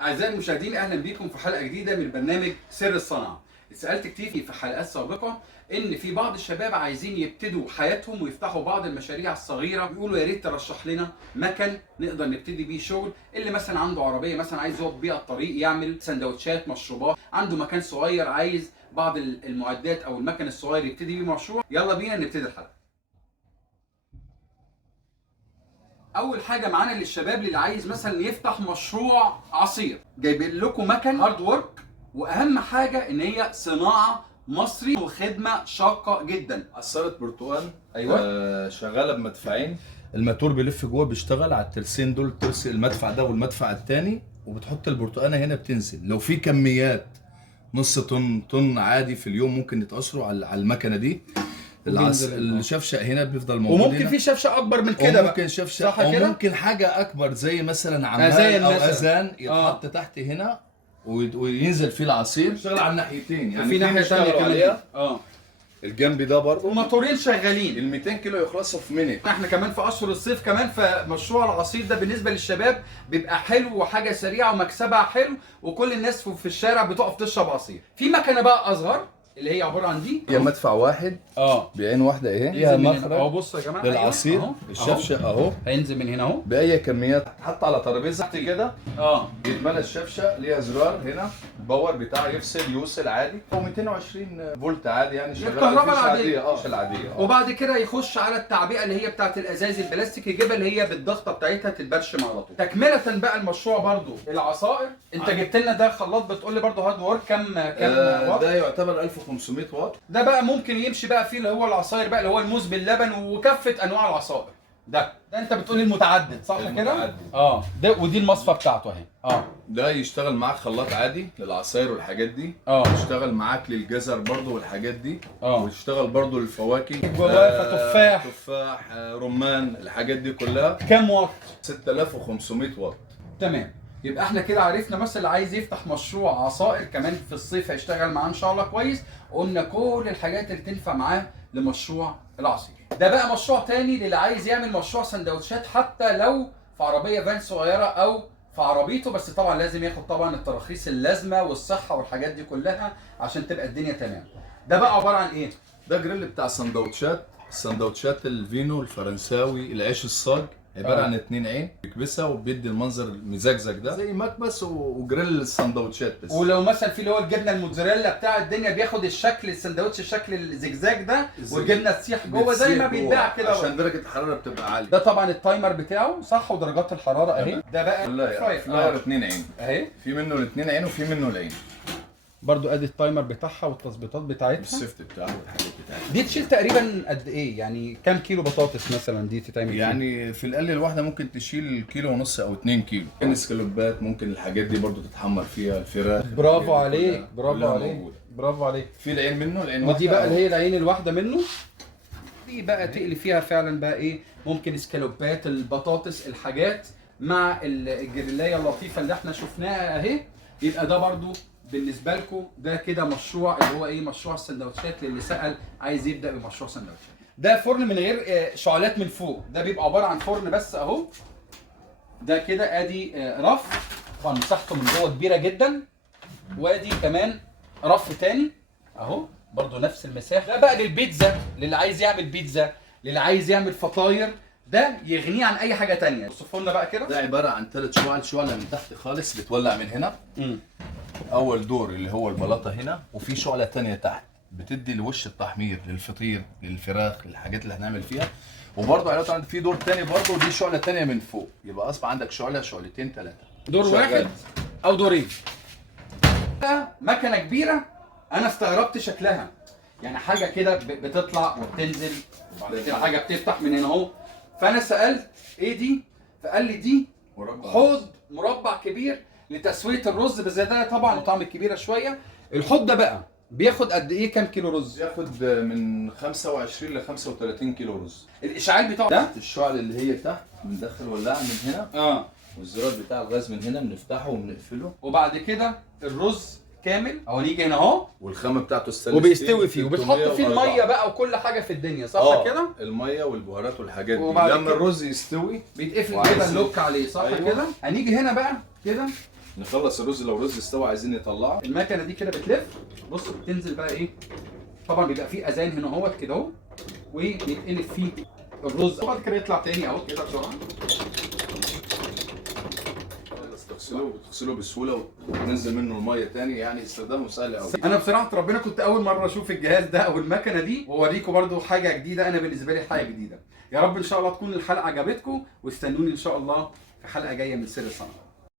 أعزائي المشاهدين، أهلا بكم في حلقة جديدة من برنامج سر الصنعة. اتسألت كتير في حلقات سابقة إن في بعض الشباب عايزين يبتدوا حياتهم ويفتحوا بعض المشاريع الصغيرة، بيقولوا يا ريت ترشح لنا مكان نقدر نبتدي بيه شغل. اللي مثلا عنده عربية مثلا عايز يقف بيها الطريق، يعمل سندوتشات، مشروبات، عنده مكان صغير عايز بعض المعدات أو المكن الصغير يبتدي بيه مشروع. يلا بينا نبتدي الحلقة. اول حاجه معانا للشباب اللي عايز مثلا يفتح مشروع عصير، جايبين لكم مكن هارد ورك، واهم حاجه ان هي صناعه مصري وخدمه شاقه جدا. عصارة برتقال. ايوه. شغاله بمدفعين، الماتور بيلف جوه بيشتغل على الترسين دول، الترس المدفع ده والمدفع الثاني، وبتحط البرتقانه هنا بتنزل. لو في كميات نص طن عادي في اليوم ممكن يتأثروا على المكنه دي. الشفشق هنا بيفضل موجود، وممكن هنا في شفشق اكبر من كده بقى، ممكن شفشق، صح كده؟ ممكن حاجه اكبر زي مثلا عمال أذان او مثلاً. اذان يتحط تحت هنا وينزل فيه العصير. يشتغل على الناحيتين، يعني في ناحيه ثانيه كمان عليها. اه الجنب ده برضه وموتورين شغالين. ال 200 كيلو يخلصوا في منت. احنا كمان في اشهر الصيف كمان، فمشروع العصير ده بالنسبه للشباب بيبقى حلو وحاجه سريعه ومكسبها حلو، وكل الناس في الشارع بتقف تشرب عصير. في مكنه بقى اصغر اللي هي عباره عن دي، هي مدفع واحد بعين واحده اهي، ليها مخرج اهو. بصوا يا جماعه للعصير. أهو. الشفشق اهو هينزل من هنا اهو باي كميات، حتى على ترابيزه تحت كده يتملى الشفشق. ليها زرار هنا، الباور بتاعه يفصل يوصل عادي، هو 220 فولت عادي، يعني شغاله الكهرباء العاديه. مش العاديه. وبعد كده يخش على التعبئه اللي هي بتاعت الازاز البلاستيك، يجيبها اللي هي بالضغطه بتاعتها تتبرشم على طول. تكمله بقى المشروع برضو العصائر. انت جبت لنا ده خلاط، بتقول لي برضو هارد وورك كام واط؟ ده يعتبر 1500 واط. ده بقى ممكن يمشي بقى فيه اللي هو العصاير بقى، اللي هو الموز باللبن وكافه انواع العصائر. ده انت بتقول المتعدد، صح كده؟ المتعدد. ده ودي المصفى بتاعته اهي. ده يشتغل معاك خلاط عادي للعصاير والحاجات دي. يشتغل معاك للجزر برضو والحاجات دي. ويشتغل برضو للفواكه، جوافه، تفاح، رمان، الحاجات دي كلها. كام واط؟ 6500 واط. تمام. يبقى احنا كده عرفنا مثلا اللي عايز يفتح مشروع عصائر كمان في الصيف هيشتغل معاه ان شاء الله كويس. قلنا كل الحاجات اللي تنفع معاه لمشروع العصير. ده بقى مشروع تاني للي عايز يعمل مشروع سندوتشات، حتى لو في عربيه فان صغيره او في عربيته، بس طبعا لازم ياخد طبعا التراخيص اللازمه والصحه والحاجات دي كلها عشان تبقى الدنيا تمام. ده بقى عباره عن ايه؟ ده جريل بتاع سندوتشات الفينو الفرنساوي، العيش الصاج، عباره عن 2 عين بيكبسها وبيدي المنظر المزجزج ده زي مكبس وجريل السندوتشات بس. ولو مثلا في اللي هو الجبنه الموتزاريلا بتاع الدنيا، بياخد الشكل السندوتش الشكل الزجزاج ده، والجبنه تسيح جوه زي ما بيتباع كده، عشان درجه الحراره بتبقى عاليه. ده طبعا التايمر بتاعه صح، ودرجات الحراره اهي. ده بقى فراير 2 عين اهي، في منه ال2 عين وفي منه العين برضو ادي التايمر بتاعها والتظبيطات بتاعتها، السيفت بتاعه والحاجات بتاعتها. دي تشيل تقريبا قد ايه؟ يعني كام كيلو بطاطس مثلا دي تتعمل يعني في القلي الواحده ممكن تشيل كيلو ونص او 2 كيلو. ممكن سكالوبات، ممكن الحاجات دي برضو تتحمر فيها الفراخ. برافو عليك، برافو عليك، برافو عليك. في العين منه، العين ودي بقى اللي هي العين الواحده منه، دي بقى تقلي فيها فعلا بقى ايه، ممكن سكالوبات، البطاطس، الحاجات مع الجريلايه اللطيفه اللي احنا شفناها اهي. يبقى ده برضو بالنسبه لكم ده كده مشروع اللي هو ايه، مشروع السندوتشات للي سأل عايز يبدا بمشروع سندوتشات. ده فرن من غير شعلات من فوق، ده بيبقى عباره عن فرن بس اهو. ده كده ادي رف، طبعا مساحته من جوه كبيره جدا، وادي كمان رف تاني اهو برضو نفس المساحه. ده بقى للبيتزا، للي عايز يعمل بيتزا، للي عايز يعمل فطاير، ده يغنيه عن اي حاجه تانية. وصفوا لنا بقى كده. ده عباره عن 3 شعل، شعله من تحت خالص بتولع من هنا. اول دور اللي هو البلاطه هنا، وفي شعله تانية تحت بتدي لوش التحمير للفطير، للفراخ، للحاجات اللي هنعمل فيها. وبرضه علاوه عندك في دور تاني برضه، ودي شعله تانية من فوق، يبقى اصبح عندك شعله، شعلتين، 3 دور واحد او دورين. مكنه كبيره، انا استغربت شكلها، يعني حاجه كده بتطلع وبتنزل، وبعد كده حاجه بتفتح من هنا اهو. فانا سالت ايه دي، فقال لي دي حوض مربع كبير لتسويه الرز، بس ده طبعا طعم كبيره شويه. الحوض ده بقى بياخد قد ايه، كام كيلو رز؟ ياخد من 25 ل 35 كيلو رز. الاشعال بتاعه ده الشعل اللي هي تحت بندخل ولاعه من هنا، والزرار بتاع الغاز من هنا بنفتحه وبنقفله، وبعد كده الرز كامل اهو نيجي هنا اهو، والخامه بتاعته السلس وبيستوي فيه، وبتحط فيه الميه بقى وكل حاجه في الدنيا، صح كده؟ الميه والبهارات والحاجات دي. لما الرز يستوي بيتقفل كده اللوك عليه، صح كده؟ هنيجي هنا بقى كده نخلص الرز، لو الرز استوى عايزين نطلعه. المكنه دي كده بتلف، بص بتنزل بقى ايه، طبعا بيبقى فيه اذان هنا اهوت كده اهو، وبيتقلب فيه الرز وبعد كده يطلع تاني اهو كده بسرعه. بتغسله بسهوله وتنزل منه الميه تاني، يعني استخدامه سهل قوي. انا بصراحه ربنا كنت اول مره اشوف الجهاز ده او المكنه دي، واوريكم برضو حاجه جديده، انا بالنسبه لي حاجه جديده. يا رب ان شاء الله تكون الحلقه عجبتكم، واستنوني ان شاء الله في حلقه جايه من سر الصنعه.